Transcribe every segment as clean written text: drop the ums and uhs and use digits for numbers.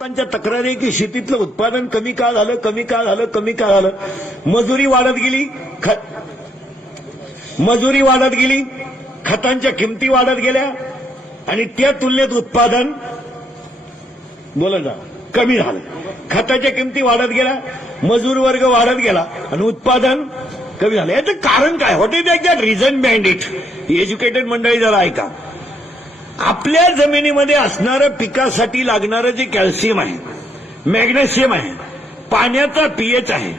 त्यांच्या तक्रारी की शेतीतलं उत्पादन कमी का झालं, कमी का झालं, कमी का झालं. मजुरी वाढत गेली, मजुरी वाढत गेली, खतांच्या किमती वाढत गेल्या आणि त्या तुलनेत उत्पादन बोला ना कमी झालं. खताच्या किमती वाढत गेल्या, मजूर वर्ग वाढत गेला आणि उत्पादन कमी झालं. याचं कारण काय? What is exact reason behind it? Educated मंडळी जरा ऐका. आपल्या जमिनीमध्ये असणारं पिकासाठी लागणारं जे कॅल्शियम आहे, मॅग्नेशियम आहे, पाण्याचा पीएच आहे,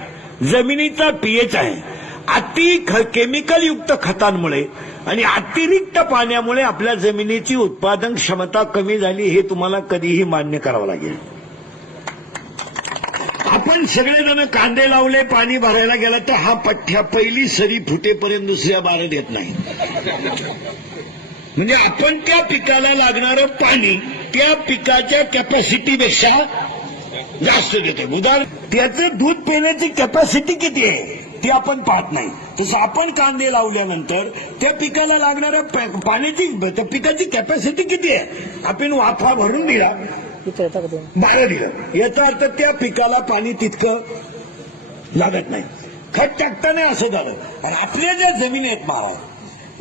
जमिनीचा पीएच आहे, केमिकल युक्त खतांमुळे आणि अतिरिक्त पाण्यामुळे आपल्या जमिनीची उत्पादन क्षमता कमी झाली. हे तुम्हाला कधीही मान्य करावं लागेल. आपण सगळेजण कांदे लावले, पाणी भरायला गेला तर हा पठ्ठ्या पहिली सरी फुटेपर्यंत दुसऱ्या बारा देत नाही. म्हणजे आपण त्या पिकाला लागणारं पाणी त्या पिकाच्या कॅपॅसिटीपेक्षा जास्त देतो. उदाहरण, त्याचं दूध पिण्याची कॅपॅसिटी किती आहे ती आपण पाहत नाही. तसं आपण कांदे लावल्यानंतर त्या पिकाला लागणाऱ्या पाण्याची, त्या पिकाची कॅपॅसिटी किती आहे आपण वाफा भरून दिला, 12 दिलं. याचा अर्थ त्या पिकाला पाणी तितकं लागत नाही. खत टाकताना असं झालं. आणि आपल्या ज्या जमिनी आहेत महाराज,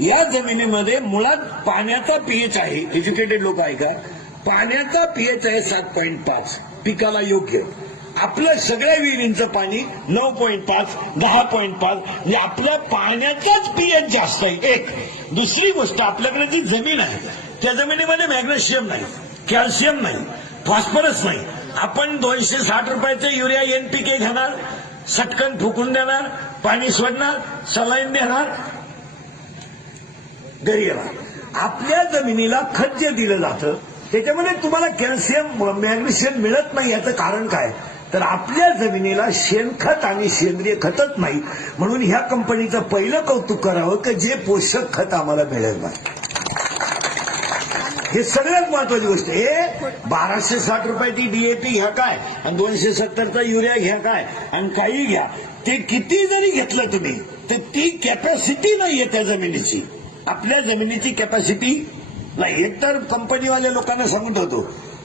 या जमिनीमध्ये मुळात पाण्याचा पीएच आहे, एज्युकेटेड लोक आहे का, पाण्याचा पीएच आहे 7.5, पिकाला योग्य. आपलं सगळ्या विहिरींचं पाणी 9.5, 10.5, म्हणजे आपल्या पाण्याचाच पीएच जास्त आहे. एक दुसरी गोष्ट, आपल्याकडे जी जमीन आहे त्या जमिनीमध्ये मॅग्नेशियम नाही, कॅल्शियम नाही, फॉस्फरस नाही. आपण 260 रुपयाचे युरिया एनपीके घेणार, सटकन फुकून देणार, पाणी सोडणार, सलाईन देणार, घरी येणार. आपल्या जमिनीला खत जे दिलं जातं त्याच्यामध्ये तुम्हाला कॅल्शियम, मॅग्नेशियम मिळत नाही. याचं कारण काय? तर आपल्या जमिनीला शेणखत आणि सेंद्रिय खतच नाही. म्हणून ह्या कंपनीचं पहिलं कौतुक करावं की जे पोषक खत आम्हाला मिळेल नाही. हे सगळ्यात महत्वाची गोष्ट. हे 1260 रुपयाची डीएपी घ्या काय आणि 270चा युरिया घ्या काय आणि काही घ्या, ते किती जरी घेतलं तुम्ही तर ती कॅपॅसिटी नाहीये त्या जमिनीची. आपल्या जमिनीची कॅपॅसिटी नाही. एकतर कंपनीवाल्या लोकांना सांगून ठेवतो,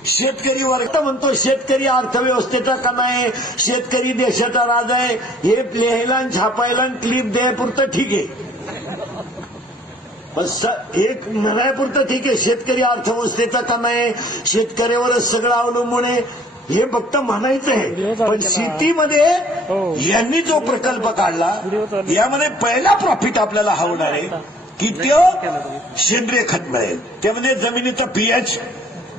शेतकरी वर्ग म्हणतो शेतकरी अर्थव्यवस्थेचा कणा आहे, शेतकरी देशाचा राजा आहे. हे लिहायला छापायला क्लिप द्यायपुरतं ठीक आहे, एक म्हणायपुरतं ठीक आहे. शेतकरी अर्थव्यवस्थेचा कणा आहे, शेतकऱ्यावरच सगळं अवलंबून आहे, हे फक्त म्हणायचं आहे. पण शेतीमध्ये यांनी जो प्रकल्प काढला यामध्ये पहिला प्रॉफिट आपल्याला हा होणार आहे की तो सेंद्रिय खत मिळेल. त्यामध्ये जमिनीचा पीएच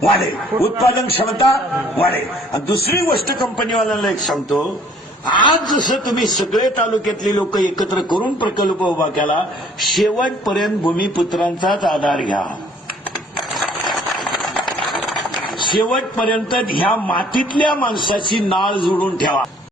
वाढेल, उत्पादन क्षमता वाढेल. आणि दुसरी गोष्ट कंपनीवाल्यांना एक सांगतो, आज जसं तुम्ही सगळे तालुक्यातले लोक एकत्र करून प्रकल्प उभा केला, शेवटपर्यंत भूमिपुत्रांचाच आधार घ्या. शेवटपर्यंत ह्या मातीतल्या माणसाची नाळ जोडून ठेवा.